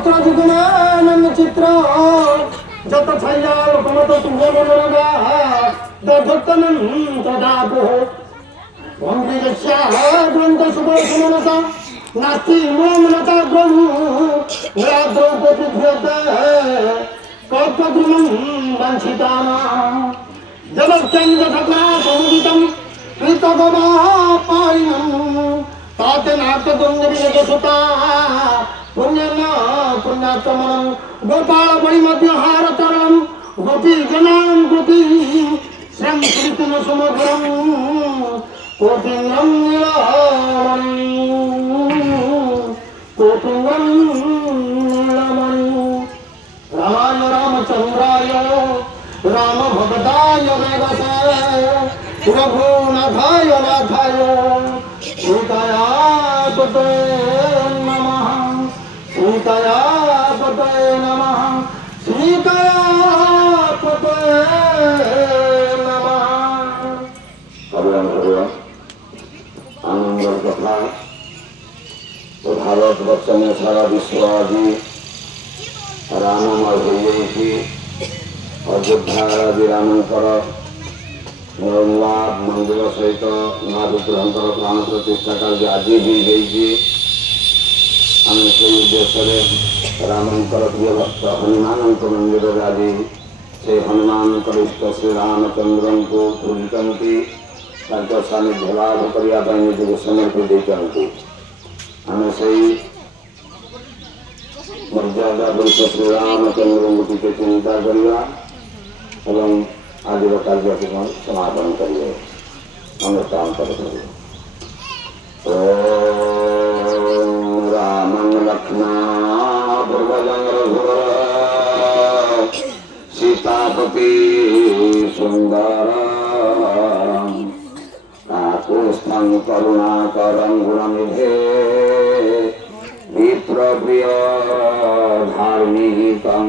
पत्र जुगुणानंद चित्र जत छायाल कमत तुंगमनोगा दधत्तनं तदापो वंद्यस्याद्वंद सुबोधमनसा नास्ति मोमनता ग्रहु निराद्रौपतिभ्यते कल्पद्रुमं वंशिताना जलश्चन्द्रसकरासमुदितं कृतगमापारिणं ताते नाट्यद्वन्द्वविजगसुता पुण्यन पुण्यात्मनं गोपालपरिमध्यहारतरणं गोपीजनां गोपी श्रम श्रीतुलसुमधुरं कोटिंगं नीलमणि कोटिंगं नीलमणि रामाय रामचंद्राय राम भगदाय वेदसे रघुनाथाय नाथाय सीताया पते नमः सीताया पते नमः सीताया पते नमः। आनंद कथा तो भारत वर्ष में सारा विश्व आज राममय हो जाइए। अयोध्या आदि रामकर नूआ मंदिर सहित नूआ विग्रहर प्राण प्रतिष्ठा कार्य आज भी आम से उद्देश्य रामकर प्रिय भक्त हनुमान मंदिर आज से हनुमान इष्ट श्री रामचंद्र को पूजित सानिध्य लाभ करने निजी समर्पी देते आम से मर्यादा पुरुष श्री रामचंद्र को टे चिंता करवा एवं आज कार्यक्रम समापन करिए अनुष्ठान करें। राम लक्ष्मण पूर्वजं रघुवर सीतापति सुंदर काकुस्थं करुणाकरं गुणनिधे विप्रप्रिय धार्मिकं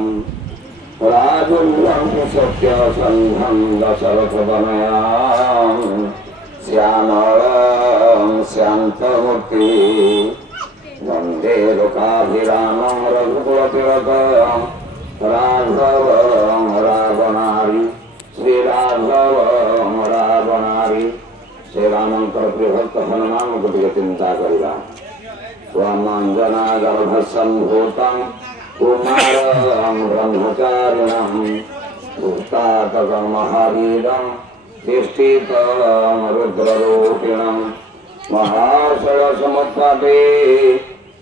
राजुल्यं सत्यसन्धं दशरथतनयां श्यामलं शान्तमूर्ति वन्दे लोकाभिरामं रघुकुलतिलकं राघवं रावणारि श्रीराघवं रावणारि श्री रामंकर प्रिय भक्त हनुमान को चिंता करवा स्वामंजना गर्भसंभूतं कुमारं ब्रह्मचारिणं भूतातकं महावीरं तिष्ठितं रुद्ररूपिणं महाशयसमुत्पाटे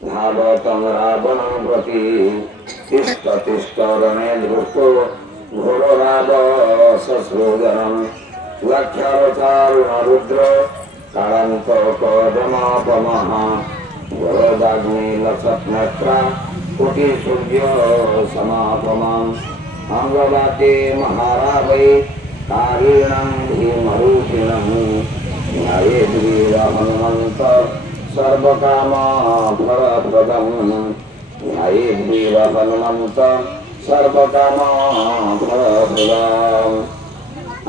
धावतं रावणं प्रति तिष्ठ तिष्ठ रणे दृष्टो घोररावसस्रोदनं लक्षावतारुण रुद्र कालान्तकजमापमः वरदाग्नि लसत्नेत्रा कोटि सूर्य समापमाम् अंगवाते महारावै कारिणं भीमरूपिणं न्याये वीर हनुमन्त सर्वकाम फलप्रदं न्याये वीर हनुमन्त सर्वकाम फलप्रदम्।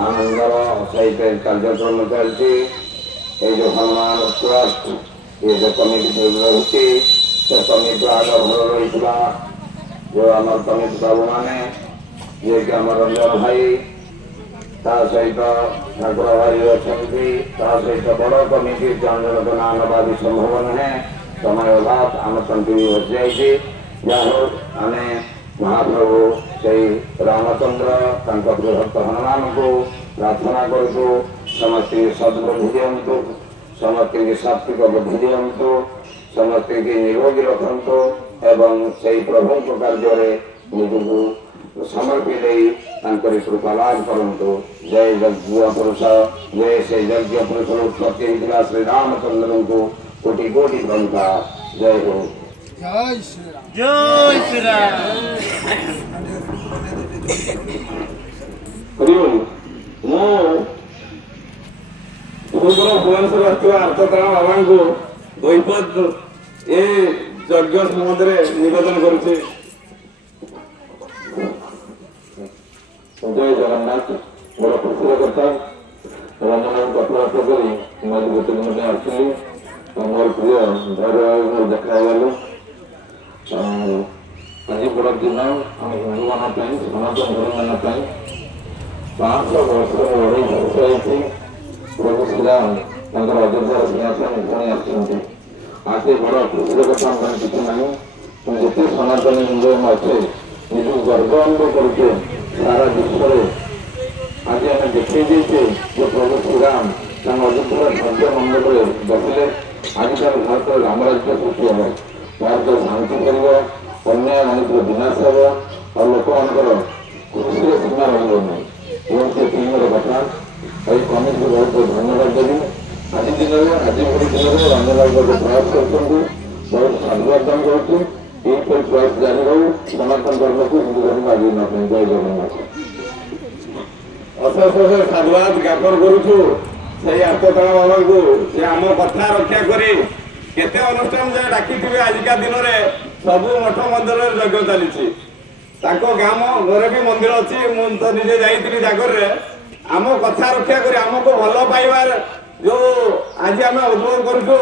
आनंदर सहित कार्यक्रम चलती ये जो हनुमान ट्रस्ट ये जो कमिटी रही से कमिटी आग भल रही जो आम कमिटी बाबू मैंने ये कि आम रंजन भाई सहित ठाकुर भाई अच्छा सहित बड़ कमिटी जन जन ना नवा भी संभव नुहे समय अभाव आम तंत्र भी बची जाइए जहाँ आम महाप्रभु से रामचंद्र भक्त हनुमान को प्रार्थना करूँ समस्त सद्बुद्धि दिंतु समस्त सात्विक बुद्धि दिंतु समस्त निरोगी रखु एवं से प्रभु कार्य निजू समर्पी कृपा लाभ करूँ। जय यज्ञ पुरुष जय से यज्ञ पुरुष उत्पत्ति होता श्री रामचंद्र को कोटि कोटि प्रणाम। जय हो जय श्री राम जय श्री राम। भुवनेश्वर अर्थतरण बाबा को द्वैपद ये यज्ञ सम्बन्ध निवेदन करुचे। जय जगन्नाथ बड़ा खुशी कथा रंजना कथबार्ता कर गोटे दिन आसली मोर प्रिय धैर्य देखा गलु दिन आम हिंदू मान सनातन धर्म मान 500 वर्ष लड़ाई शେଷ प्रभु श्रीराम अयोध्या सिंहासन पुणी आज बड़ खुशी कथा किसी ना जिते सनातन हिंदू अच्छे निज गर्व अनुभव करुचे सारा विश्व आज आम देखी देचे जो प्रभु श्रीराम अयोध्या भव्य मंडल में बसले आजिकल भारत राम राज्य सृष्टि हम भारत शांति कर अन्याय अनित विनाश हम और लोक मान खुशी सीमा रही ये तीन कथा ये कमिटी को बहुत धन्यवाद देवी आज दिन आज भरी दिन में रंजनलाल प्रयास कर बहुत साधुवाद दान कर प्रयास जारी रहू सनातन धर्म को हिंदू धर्म आगे ना जय जगन्नाथ अशेष अशेष साधुवाद ज्ञापन करुचु से आत्मतला बाबा को से आम कथा रक्षा करी केते अनुष्ठान जे डाकी आजिका दिन में सबू मठ मंदिर यज्ञ चली ग्राम घर भी मंदिर अच्छी मुझे निजे जाइली जागर आम कथा रक्षा कर आमको भल पाइबार जो आज आम उद्भव करुचु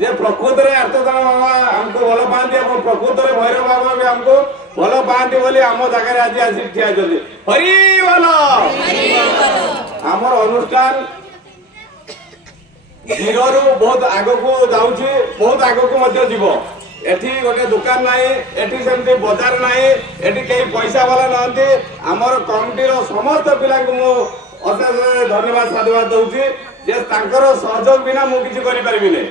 जे प्रकृत में आर्तदान बाबा आमको भल पाती प्रकृत में भैरव बाबा भी आमको भल पाती बोली आम जगह आज आसी ठिया हरि बोल आमर अनुष्ठान जीरो बहुत आग को जाऊँगी बहुत आग को जीव एठी गोटे दुकान ना एठी सेमती बजार ना एठी कई पैसा वाला नहंती आमर कमिटी समस्त पिला को अशेष धन्यवाद साधुवाद दूसरी जे तांकर सहयोग बिना मु किछि करि परिबि नै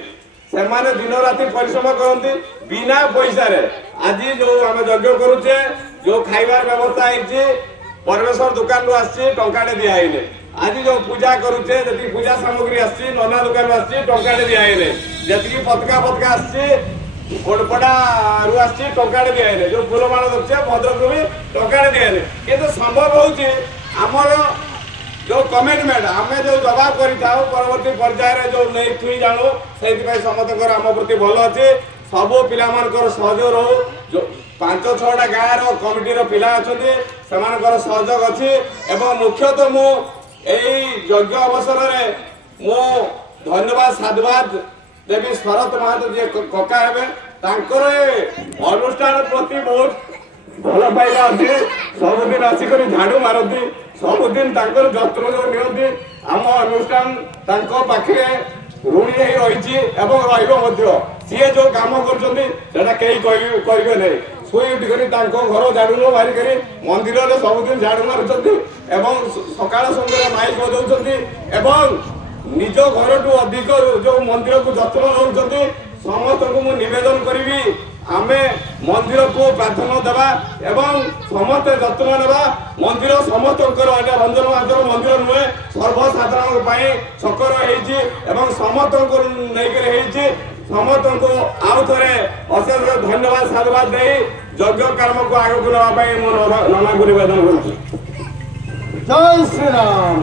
से माने दिन राति परिश्रम करती बिना पैसा रे आज जो आम यज्ञ करुचे जो खाइबार व्यवस्था है परमेश्वर दुकान रू आसी टंकाटे दिखाइले आज जो पूजा करुचे जी पूजा सामग्री आसी नना दुकान आसी टंकाटे दिखाइले जी पतका पतका आसी कोटपड़ा रू आसी टंकाटे दिखाइले जो फूलमाल दे भद्रक भी टंकाटे दिखाइले किंतु संभव होउची आमर जो कमिटमेंट आम जो जवाब करें परवर्ती पर्यायर जो नहीं जानू से समस्त आम प्रति भल अच्छे सब पिला सहयोग रो जो 5-6टा गाँव कमिटी पिला अच्छा से सहयोग अच्छी एवं मुख्यतः मु यज्ञ अवसर में मु धन्यवाद साधुवाद देवी शरत महातो जी कका हे अनुष्ठान प्रति बहुत भल पाइला अच्छी सबुदिन आसिक झाड़ू मारती सबुदिन जत्न जो नियंती आम अनुष्ठान पाखे ऋणी रही सी जो कम करें शुई उठिक घर झाड़ू न मारिक मंदिर में सबुदिन झाड़ू मारुंट सका सुंदर माइक बजाऊँ निज घर टू अधिक जो मंदिर को जत्न नौ समस्त को निवेदन करी आमे मंदिर को प्रार्थना देवा एवं समस्त जत्न नेबा मंदिर समस्त रंजन मात्र मंदिर नुहे सर्वसाधारण छकर एवं समस्त को लेकर समस्त को आउ थे अशेष धन्यवाद साधुवाद दे यज्ञ कर्म को आगे को नापी नना को निवेदन कर जय श्री राम।